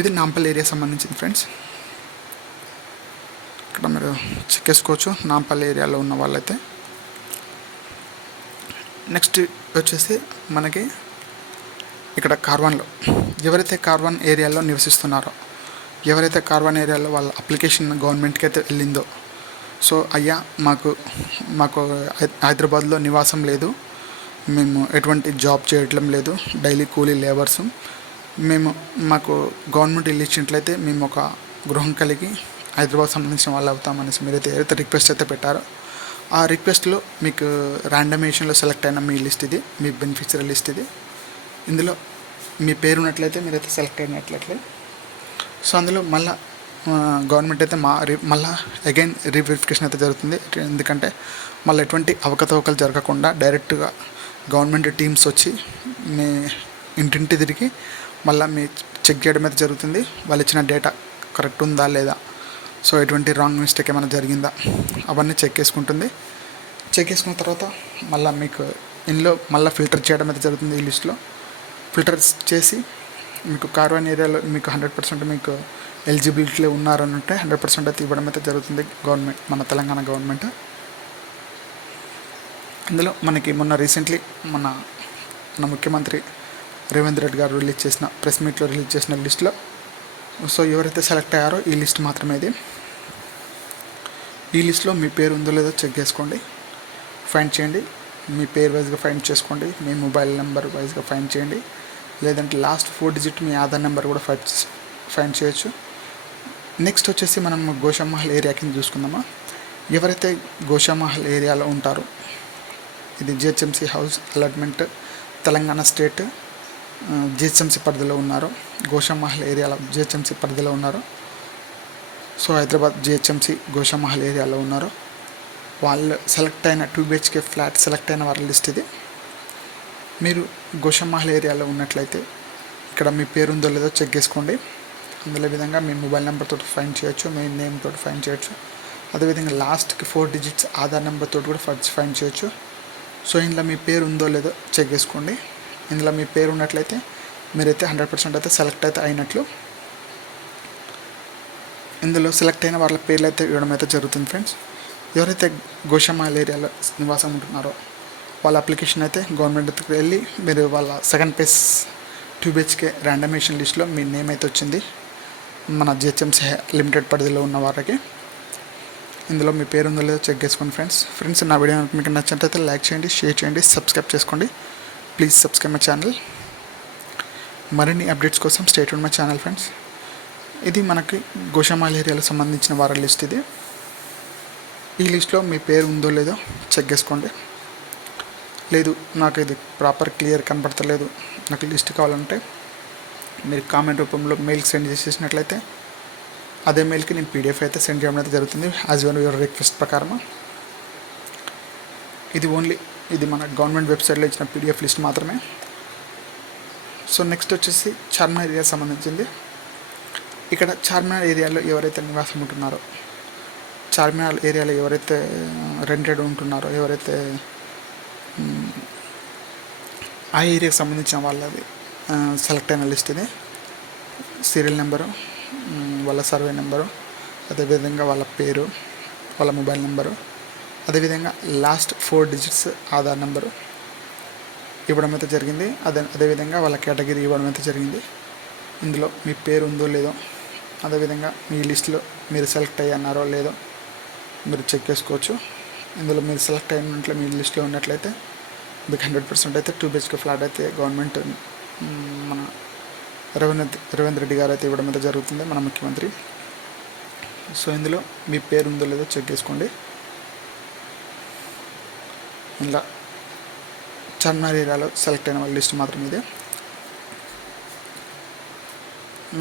ఇది నాంపల్లి ఏరియా సంబంధించింది ఫ్రెండ్స్. ఇక్కడ మీరు చెక్ చేసుకోవచ్చు నాంపల్లి ఏరియాలో ఉన్న వాళ్ళైతే. నెక్స్ట్ వచ్చేసి మనకి ఇక్కడ కార్వాన్లో ఎవరైతే కార్వాన్ ఏరియాలో నివసిస్తున్నారో, ఎవరైతే కార్వాన్ ఏరియాలో వాళ్ళ అప్లికేషన్ గవర్నమెంట్కి అయితే వెళ్ళిందో, సో అయ్యా మాకు హైదరాబాద్లో నివాసం లేదు, మేము ఎటువంటి జాబ్ చేయటం లేదు, డైలీ కూలీ లేబర్సు, మాకు గవర్నమెంట్ ఇల్లు ఇచ్చినట్లయితే మేము ఒక గృహం కలిగి హైదరాబాద్ సంబంధించిన వాళ్ళు అవుతామనేసి మీరైతే ఏదైతే రిక్వెస్ట్ అయితే పెట్టారో ఆ రిక్వెస్ట్లో మీకు ర్యాండమైజేషన్లో సెలెక్ట్ అయిన మీ లిస్ట్ ఇది, మీ బెనిఫిషరీ లిస్ట్ ఇది. ఇందులో మీ పేరు ఉన్నట్లయితే మీరైతే సెలెక్ట్ అయినట్లయితే, సో అందులో మళ్ళీ గవర్నమెంట్ అయితే మళ్ళీ అగైన్ రీవెరిఫికేషన్ అయితే జరుగుతుంది. ఎందుకంటే మళ్ళీ ఎటువంటి అవకతవకలు జరగకుండా డైరెక్ట్గా గవర్నమెంట్ టీమ్స్ వచ్చి మీ ఇంటింటి తిరిగి మళ్ళీ మీ చెక్ చేయడం అయితే జరుగుతుంది. వాళ్ళు ఇచ్చిన డేటా కరెక్ట్ ఉందా లేదా, సో ఎటువంటి రాంగ్ మిస్టేక్ ఏమైనా జరిగిందా అవన్నీ చెక్ చేసుకుంటుంది. చెక్ చేసుకున్న తర్వాత మళ్ళీ మీకు ఇందులో మళ్ళీ ఫిల్టర్ చేయడం అయితే జరుగుతుంది. ఈ లిస్ట్లో ఫిల్టర్ చేసి మీకు కార్వాన్ ఏరియాలో మీకు 100% మీకు ఎలిజిబిలిటీలో ఉన్నారని ఉంటే 100% అయితే ఇవ్వడం అయితే జరుగుతుంది గవర్నమెంట్, మన తెలంగాణ గవర్నమెంట్. ఇందులో మనకి మొన్న రీసెంట్లీ మన ముఖ్యమంత్రి రేవంత్ రెడ్డి గారు రిలీజ్ చేసిన ప్రెస్ మీట్లో రిలీజ్ చేసిన లిస్ట్లో. సో ఎవరైతే సెలెక్ట్ అయ్యారో ఈ లిస్ట్ మాత్రమే ఇది. ఈ లిస్ట్లో మీ పేరు ఉందో లేదో చెక్ చేసుకోండి, ఫైండ్ చేయండి. మీ పేరు వైజ్గా ఫైండ్ చేసుకోండి, మీ మొబైల్ నెంబర్ వైజ్గా ఫైండ్ చేయండి, లేదంటే లాస్ట్ 4 డిజిట్ మీ ఆధార్ నెంబర్ కూడా ఫైండ్ చేయొచ్చు. నెక్స్ట్ వచ్చేసి మనం గోషామహల్ ఏరియా కింద చూసుకుందామా. ఎవరైతే గోషామహల్ ఏరియాలో ఉంటారో, ఇది GHMC house allotment Telangana state GHMC పరిధిలో ఉన్నారో, గోషామహల్ ఏరియాలో జిహెచ్ఎంసీ పరిధిలో ఉన్నారో, సో హైదరాబాద్ జిహెచ్ఎంసీ గోషామహల్ ఏరియాలో ఉన్నారో వాళ్ళు సెలెక్ట్ అయిన 2 BHK ఫ్లాట్ సెలెక్ట్ అయిన వాళ్ళ లిస్ట్ ఇది. మీరు గోషామహల్ ఏరియాలో ఉన్నట్లయితే ఇక్కడ మీ పేరు ఉందో లేదో చెక్ చేసుకోండి. అందులో విధంగా మీ మొబైల్ నెంబర్ తోటి ఫైండ్ చేయొచ్చు, మీ నేమ్ తోటి ఫైండ్ చేయొచ్చు, అదేవిధంగా లాస్ట్కి 4 డిజిట్స్ ఆధార్ నెంబర్ తోటి కూడా ఫైండ్ చేయొచ్చు. సో ఇందులో మీ పేరు ఉందో లేదో చెక్ చేసుకోండి. ఇందులో మీ పేరు ఉన్నట్లయితే మీరైతే 100% అయితే సెలెక్ట్ అయితే అయినట్లు. ఇందులో సెలెక్ట్ అయిన వాళ్ళ పేర్లు అయితే ఇవ్వడం అయితే జరుగుతుంది ఫ్రెండ్స్. ఎవరైతే గోషామహల్ ఏరియాలో నివాసం ఉంటున్నారో వాళ్ళ అప్లికేషన్ అయితే గవర్నమెంట్ దగ్గరికి వెళ్ళి మీరు వాళ్ళ సెకండ్ పేజ్ 2 BHK ర్యాండమైజేషన్ లిస్ట్లో మీ నేమ్ అయితే వచ్చింది మన జిహెచ్ఎంసీ లిమిటెడ్ పరిధిలో ఉన్న వారికి. ఇందులో మీ పేరు ఉందో లేదో చెక్ చేసుకోండి ఫ్రెండ్స్. నా వీడియో మీకు నచ్చినట్లయితే లైక్ చేయండి, షేర్ చేయండి, సబ్స్క్రైబ్ చేసుకోండి. Please subscribe my channel. మరిన్ని అప్డేట్స్ కోసం stay tune my channel friends. ఇది మనకి గోషామహల్ ఏరియాలో సంబంధించిన వారి లిస్ట్ ఇది. ఈ లిస్ట్లో మీ పేరు ఉందో లేదో చెక్ చేసుకోండి. లేదు నాకు ఇది ప్రాపర్ క్లియర్ కనబడతలేదు, నాకు లిస్ట్ కావాలంటే మీరు కామెంట్ రూపంలో మెయిల్కి సెండ్ చేసేసినట్లయితే అదే మెయిల్కి నేను PDF అయితే సెండ్ చేయడం అయితే జరుగుతుంది యాజ్ వెన్ యువర్ రిక్వెస్ట్ ప్రకారం. ఇది మన గవర్నమెంట్ వెబ్సైట్లో ఇచ్చిన PDF లిస్ట్ మాత్రమే. సో నెక్స్ట్ వచ్చేసి చార్మినార్ ఏరియా సంబంధించింది. ఇక్కడ చార్మినార్ ఏరియాలో ఎవరైతే నివాసం ఉంటున్నారో, చార్మినార్ ఏరియాలో ఎవరైతే రెంటెడ్ ఉంటున్నారో, ఎవరైతే ఆ ఏరియాకి సంబంధించిన వాళ్ళది సెలెక్ట్ అయిన లిస్ట్ ఇది. సీరియల్ నెంబరు, వాళ్ళ సర్వే నెంబరు, అదేవిధంగా వాళ్ళ పేరు, వాళ్ళ మొబైల్ నెంబరు, అదేవిధంగా లాస్ట్ 4 డిజిట్స్ ఆధార్ నెంబరు ఇవ్వడం అయితే జరిగింది. అదేవిధంగా వాళ్ళ కేటగిరీ ఇవ్వడం అయితే జరిగింది. ఇందులో మీ పేరు ఉందో లేదో, అదేవిధంగా మీ లిస్ట్లో మీరు సెలెక్ట్ అయ్యారో లేదో మీరు చెక్ చేసుకోవచ్చు. ఇందులో మీరు సెలెక్ట్ అయినట్లు మీ లిస్ట్లో ఉన్నట్లయితే మీకు 100% అయితే 2 BHK ఫ్లాట్ అయితే గవర్నమెంట్ మన రేవంత్ రెడ్డి గారు అయితే ఇవ్వడం అయితే జరుగుతుంది, మన ముఖ్యమంత్రి. సో ఇందులో మీ పేరు ఉందో లేదో చెక్ చేసుకోండి. ఇలా చార్మినార్ ఏరియాలో సెలెక్ట్ అయిన వాళ్ళ లిస్ట్ మాత్రం ఇదే.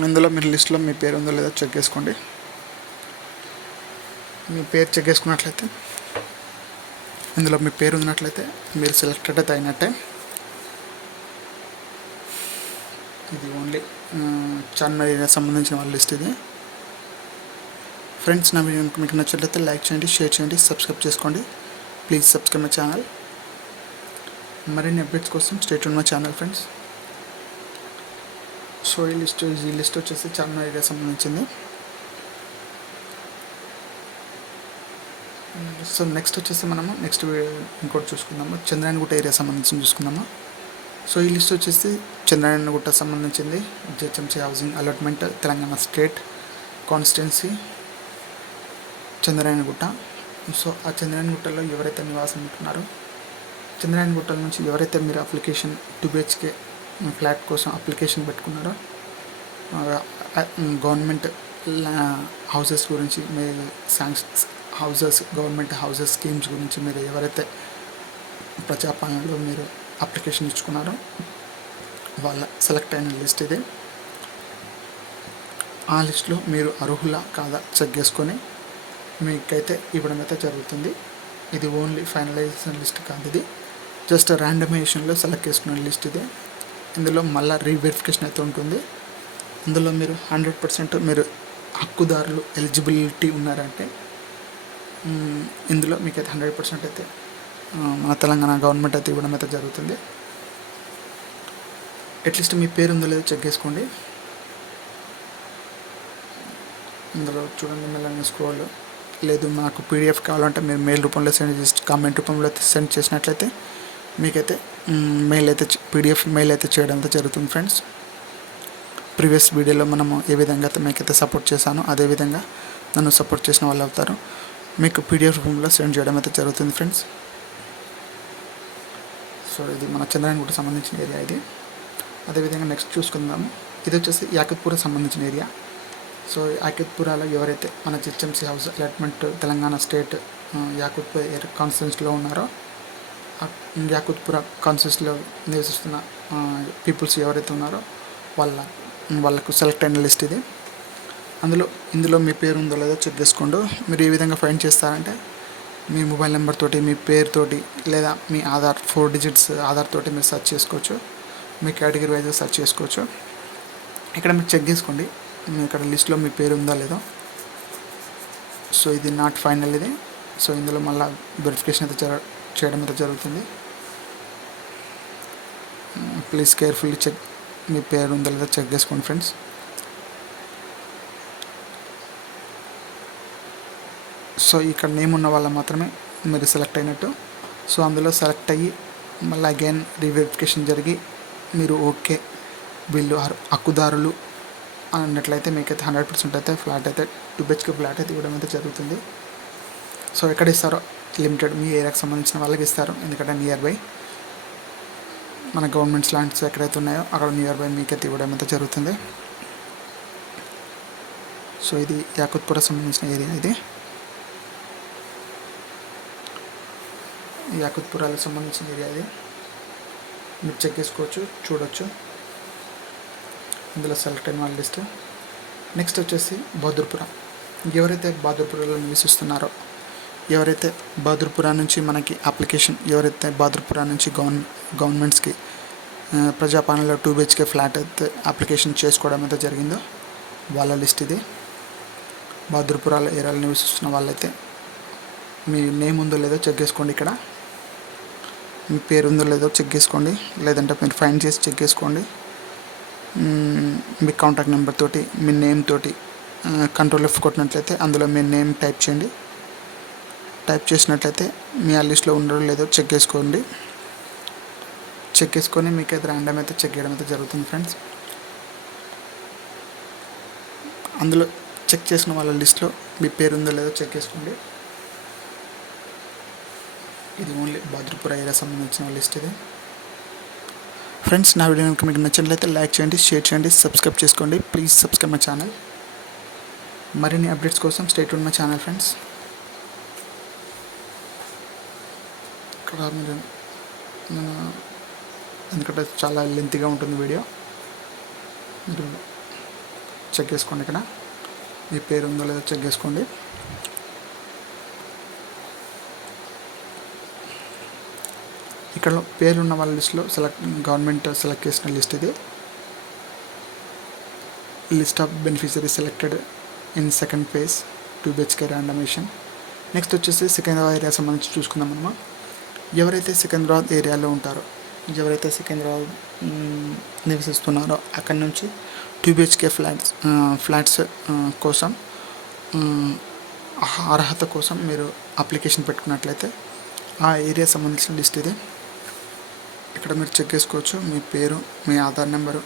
ఇందులో మీరు లిస్ట్లో మీ పేరు ఉందో లేదో చెక్ చేసుకోండి. మీ పేరు చెక్ చేసుకున్నట్లయితే, ఇందులో మీ పేరు ఉన్నట్లయితే మీరు సెలెక్టెడ్ అయితే అయినట్టే. ఇది ఓన్లీ చార్మినార్ ఏరియా సంబంధించిన వాళ్ళ లిస్ట్ ఇది. ఫ్రెండ్స్, నా వీడియో మీకు నచ్చినట్లయితే లైక్ చేయండి, షేర్ చేయండి, సబ్స్క్రైబ్ చేసుకోండి. Please subscribe my channel. మరిన్ని అప్డేట్స్ కోసం stay tune my channel friends. So ఈ లిస్ట్ వచ్చేసి చార్మినార్ ఏరియా సంబంధించింది. సో నెక్స్ట్ వచ్చేసి మనము ఇంకోటి చూసుకుందాము, చంద్రాయణగుట్ట ఏరియా సంబంధించి చూసుకుందాము. సో ఈ లిస్ట్ వచ్చేసి చంద్రాయణగుట్ట సంబంధించింది. GHMC housing allotment Telangana state constituency Chandrayangutta. So ఆ చంద్రాయణగుట్టలో ఎవరైతే నివాసం ఉంటున్నారో, చంద్రాయణగుట్ట నుంచి ఎవరైతే మీరు అప్లికేషన్ 2 BHK ఫ్లాట్ కోసం అప్లికేషన్ పెట్టుకున్నారో, గవర్నమెంట్ హౌసెస్ గురించి మీరు గవర్నమెంట్ హౌసెస్ స్కీమ్స్ గురించి మీరు ఎవరైతే ప్రజాపాలనలో మీరు అప్లికేషన్ ఇచ్చుకున్నారో వాళ్ళ సెలెక్ట్ అయిన లిస్ట్ ఇది. ఆ లిస్ట్లో మీరు అర్హులా కాదా చెక్ చేసుకొని మీకైతే ఇవ్వడం అయితే జరుగుతుంది. ఇది ఓన్లీ ఫైనలైజేషన్ లిస్ట్ కాదు, ఇది జస్ట్ ర్యాండమైజేషన్లో సెలెక్ట్ చేసుకున్న లిస్ట్ ఇది. ఇందులో మళ్ళీ రీవెరిఫికేషన్ అయితే ఉంటుంది. ఇందులో మీరు 100% మీరు హక్కుదారులు ఎలిజిబిలిటీ ఉన్నారంటే ఇందులో మీకైతే 100% అయితే మన తెలంగాణ గవర్నమెంట్ అయితే ఇవ్వడం అయితే జరుగుతుంది. అట్లీస్ట్ మీ పేరు ఉందో లేదో చెక్ చేసుకోండి. ఇందులో చూడండి, మెల్లగా స్క్రోల్. లేదు నాకు PDF కావాలంటే మీరు మెయిల్ రూపంలో సెండ్ చేసి కామెంట్ రూపంలో సెండ్ చేసినట్లయితే మీకైతే మెయిల్ అయితే పీడిఎఫ్ మెయిల్ అయితే చేయడం అయితే జరుగుతుంది ఫ్రెండ్స్. ప్రీవియస్ వీడియోలో మనము ఏ విధంగా అయితే మీకైతే సపోర్ట్ చేశానో అదేవిధంగా నన్ను సపోర్ట్ చేసిన వాళ్ళు అవుతారు. మీకు పీడిఎఫ్ రూపంలో సెండ్ చేయడం అయితే జరుగుతుంది ఫ్రెండ్స్. సో ఇది మన చంద్రాయణగుట్ట సంబంధించిన ఏరియా ఇది. అదేవిధంగా నెక్స్ట్ చూసుకుందాము. ఇది వచ్చేసి యాకుత్పూర్ సంబంధించిన ఏరియా. సో యాకుత్పురాలో ఎవరైతే మన GHMC house allotment Telangana state Yakutpur కాన్స్టిట్యున్సీలో ఉన్నారో, యాకుత్పుర కాన్స్టిట్యున్సీలో నివసిస్తున్న పీపుల్స్ ఎవరైతే ఉన్నారో వాళ్ళకు సెలెక్ట్ అయిన లిస్ట్ ఇది. ఇందులో మీ పేరు ఉందో లేదో చెక్ చేసుకోండి. మీరు ఏ విధంగా ఫైండ్ చేస్తారంటే మీ మొబైల్ నెంబర్ తోటి, మీ పేరుతోటి, లేదా మీ ఆధార్ 4 డిజిట్స్ ఆధార్ తోటి మీరు సెర్చ్ చేసుకోవచ్చు. మీ కేటగిరీ వైజ్గా సెర్చ్ చేసుకోవచ్చు. ఇక్కడ మీరు చెక్ చేసుకోండి మీ ఇక్కడ లిస్ట్లో మీ పేరు ఉందా లేదో. సో ఇది నాట్ ఫైనల్ ఇది. సో ఇందులో మళ్ళీ వెరిఫికేషన్ అయితే చేయడం అయితే జరుగుతుంది. ప్లీజ్ కేర్ఫుల్లీ చెక్, మీ పేరు ఉందా లేదో చెక్ చేసుకోండి ఫ్రెండ్స్. సో ఇక్కడ నేమ్ ఉన్న వాళ్ళ మాత్రమే మీరు సెలెక్ట్ అయినట్టు. సో అందులో సెలెక్ట్ అయ్యి మళ్ళీ అగైన్ రీవెరిఫికేషన్ జరిగి మీరు ఓకే వీళ్ళు హక్కుదారులు అన్నట్లయితే మీకైతే 100% అయితే ఫ్లాట్ అయితే 2 BHK ఫ్లాట్ అయితే ఇవ్వడం అయితే జరుగుతుంది. సో ఎక్కడ ఇస్తారో లిమిటెడ్ మీ ఏరియాకి సంబంధించిన వాళ్ళకి ఇస్తారు. ఎందుకంటే నియర్ బై మన గవర్నమెంట్స్ ల్యాండ్స్ ఎక్కడైతే ఉన్నాయో అక్కడ నియర్ బై మీకైతే ఇవ్వడం అయితే జరుగుతుంది. సో ఇది యాకుత్పుర సంబంధించిన ఏరియా ఇది. యాకుత్పురాలకు సంబంధించిన ఏరియా ఇది. మీరు చెక్ చేసుకోవచ్చు, చూడొచ్చు. ఇందులో సెలెక్ట్ అయిన వాళ్ళ లిస్ట్. నెక్స్ట్ వచ్చేసి బహదూర్పుర. ఎవరైతే బహదూర్పురలో నివసిస్తున్నారో, ఎవరైతే బహదూర్పుర నుంచి మనకి అప్లికేషన్, ఎవరైతే బహదూర్పుర నుంచి గవర్నమెంట్స్కి ప్రజాపాలనలో 2 BHK ఫ్లాట్ అయితే అప్లికేషన్ చేసుకోవడం అయితే జరిగిందో వాళ్ళ లిస్ట్ ఇది. బహదూర్పురాలో ఏరియాలో నివసిస్తున్న వాళ్ళైతే మీ నేమ్ ఉందో లేదో చెక్ చేసుకోండి. ఇక్కడ మీ పేరు ఉందో లేదో చెక్ చేసుకోండి, లేదంటే మీరు ఫైండ్ చేసి చెక్ చేసుకోండి. మీ కాంటాక్ట్ నెంబర్ తోటి, మీ నేమ్ తోటి కంట్రోల్ F కొట్టినట్లయితే అందులో మీ నేమ్ టైప్ చేయండి. టైప్ చేసినట్లయితే మీ ఆ లిస్ట్లో ఉండడం లేదో చెక్ చేసుకోండి. చెక్ చేసుకొని మీకు అయితే ర్యాండమ్ అయితే చెక్ చేయడం అయితే జరుగుతుంది ఫ్రెండ్స్. అందులో చెక్ చేసిన వాళ్ళ లిస్ట్లో మీ పేరు ఉందో లేదో చెక్ చేసుకోండి. ఇది ఓన్లీ బహదూర్పుర ఏరియా సంబంధించిన లిస్ట్ ఇది ఫ్రెండ్స్. నా వీడియో కనుక మీకు నచ్చినట్లయితే లైక్ చేయండి, షేర్ చేయండి, సబ్స్క్రైబ్ చేసుకోండి. Please subscribe my channel. మరిన్ని అప్డేట్స్ కోసం stay tune my channel friends. ఇక్కడ మీరు ఎందుకంటే చాలా లెంతీగా ఉంటుంది వీడియో, మీరు చెక్ చేసుకోండి. ఇక్కడ మీ పేరు ఉందో లేదో చెక్ చేసుకోండి. ఇక్కడ పేరు ఉన్న వాళ్ళ లిస్ట్లో గవర్నమెంట్ సెలెక్ట్ చేసిన లిస్ట్ ఇది. List of beneficiary selected in second phase 2 BHK randomisation. Next వచ్చేసి సికింద్రాబాద్ ఏరియా సంబంధించి చూసుకుందాం మనం. ఎవరైతే సికింద్రాబాద్ ఏరియాలో ఉంటారో, ఎవరైతే సికింద్రాబాద్ నివసిస్తున్నారో అక్కడి నుంచి 2 BHK ఫ్లాట్స్ కోసం అర్హత కోసం మీరు అప్లికేషన్ పెట్టుకున్నట్లయితే ఆ ఏరియా సంబంధించిన లిస్ట్ ఇది. ఇక్కడ మీరు చెక్ చేసుకోవచ్చు. మీ పేరు, మీ ఆధార్ నెంబరు,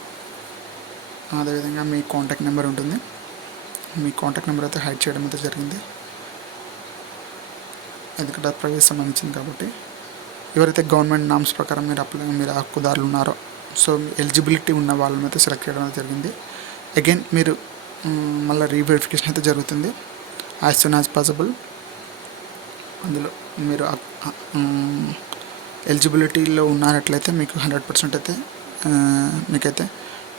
అదేవిధంగా మీ కాంటాక్ట్ నెంబర్ ఉంటుంది. మీ కాంటాక్ట్ నెంబర్ అయితే హైడ్ చేయడం అయితే జరిగింది, ఎందుకంటే అది ప్రైవేట్ సంబంధించింది కాబట్టి. ఎవరైతే గవర్నమెంట్ నామ్స్ ప్రకారం మీరు హక్కుదారులు ఉన్నారో, సో ఎలిజిబిలిటీ ఉన్న వాళ్ళని అయితే సెలెక్ట్ చేయడం అయితే జరిగింది. అగైన్ మీరు మళ్ళీ రీవెరిఫికేషన్ అయితే జరుగుతుంది యాజ్ సూన్ యాజ్ పాసిబుల్. అందులో మీరు ఎలిజిబిలిటీలో ఉన్నట్లయితే మీకు 100% అయితే మీకైతే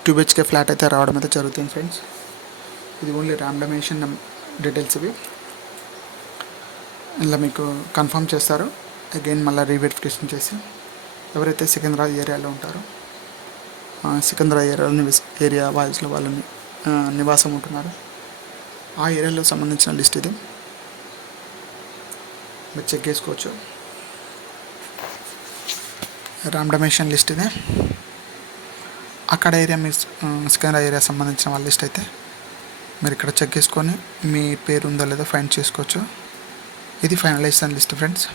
2 BHK ఫ్లాట్ అయితే రావడం అయితే జరుగుతుంది ఫ్రెండ్స్. ఇది ఓన్లీ ర్యాండమైజేషన్ డీటెయిల్స్ ఇవి. ఇలా మీకు కన్ఫర్మ్ చేస్తారు. అగైన్ మళ్ళీ రీవెరిఫికేషన్ చేసి ఎవరైతే సికింద్రాబాద్ ఏరియాలో ఉంటారో, సికింద్రాబాద్ ఏరియా వాయిస్లో వాళ్ళని నివాసం ఉంటున్నారు, ఆ ఏరియాలో సంబంధించిన లిస్ట్ ఇది. మీరు చెక్ చేసుకోవచ్చు. ర్యాండమైజేషన్ లిస్ట్ ఇది. అక్కడ ఏరియా మీ సికింద్రాబాద్ ఏరియా సంబంధించిన వాళ్ళ లిస్ట్ అయితే మీరు ఇక్కడ చెక్ చేసుకొని మీ పేరు ఉందో లేదో ఫైండ్ చేసుకోవచ్చు. ఇది ఫైనలైజేషన్ లిస్ట్ ఫ్రెండ్స్.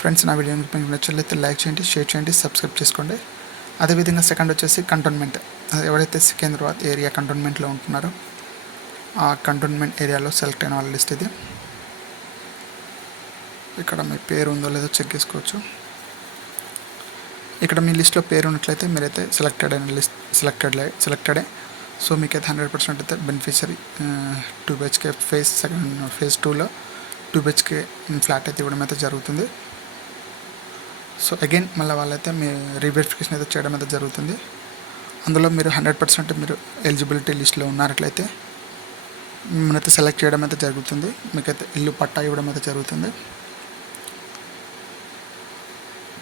ఫ్రెండ్స్ నా వీడియో మీకు నచ్చినట్లయితే లైక్ చేయండి, షేర్ చేయండి, సబ్స్క్రైబ్ చేసుకోండి. అదేవిధంగా సెకండ్ వచ్చేసి కంటోన్మెంట్. ఎవరైతే సికింద్రాబాద్ ఏరియా కంటోన్మెంట్లో ఉంటున్నారో ఆ కంటోన్మెంట్ ఏరియాలో సెలెక్ట్ అయిన వాళ్ళ లిస్ట్ ఇది. ఇక్కడ మీ పేరు ఉందో లేదో చెక్ చేసుకోవచ్చు. ఇక్కడ మీ లిస్ట్లో పేరు ఉన్నట్లయితే మీరైతే సెలెక్టెడ్ అయిన లిస్ట్ సెలెక్టెడే. సో మీకైతే 100% అయితే బెనిఫిషరీ 2 BHK ఫేజ్ 2లో 2 BHK ఫ్లాట్ అయితే ఇవ్వడం అయితే జరుగుతుంది. సో అగైన్ మళ్ళీ వాళ్ళైతే మీ రీవెరిఫికేషన్ అయితే చేయడం అయితే జరుగుతుంది. అందులో మీరు 100% మీరు ఎలిజిబిలిటీ లిస్ట్లో ఉన్నట్లయితే మిమ్మల్ని సెలెక్ట్ చేయడం అయితే జరుగుతుంది. మీకైతే ఇల్లు పట్టా ఇవ్వడం అయితే జరుగుతుంది.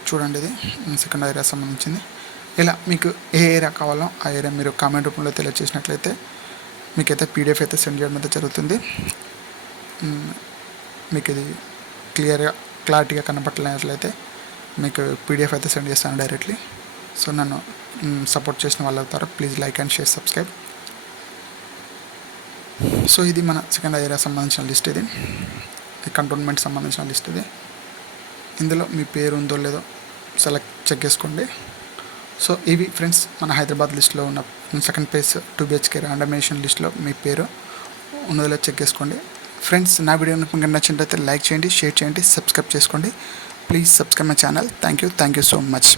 చూడండి, ఇది సెకండ్ ఏరియా సంబంధించింది. ఇలా మీకు ఏ ఏరియా కావాలో ఆ ఏరియా మీరు కామెంట్ రూపంలో తెలియజేసినట్లయితే మీకైతే PDF అయితే సెండ్ చేయడం అయితే జరుగుతుంది. మీకు ఇది క్లారిటీగా కనపడలేనట్లయితే మీకు PDF అయితే సెండ్ చేస్తాను డైరెక్ట్లీ. సో నన్ను సపోర్ట్ చేసిన వాళ్ళు అవుతారు. Please like and share, subscribe. So ఇది మన సెకండ్ ఏరియా సంబంధించిన లిస్ట్. ఇది కంటోన్మెంట్ సంబంధించిన లిస్ట్. ఇది ఇందులో మీ పేరు ఉందో లేదో చెక్ చేసుకోండి. సో ఇవి ఫ్రెండ్స్ మన హైదరాబాద్ లిస్ట్లో ఉన్న సెకండ్ పేజ్ 2 BHK ర్యాండమైజేషన్ లిస్ట్లో మీ పేరు ఉన్నదో లేదో చెక్ చేసుకోండి. ఫ్రెండ్స్ నా వీడియో మీకు నచ్చినట్లయితే లైక్ చేయండి, షేర్ చేయండి, సబ్స్క్రైబ్ చేసుకోండి. Please subscribe my channel. Thank you so much.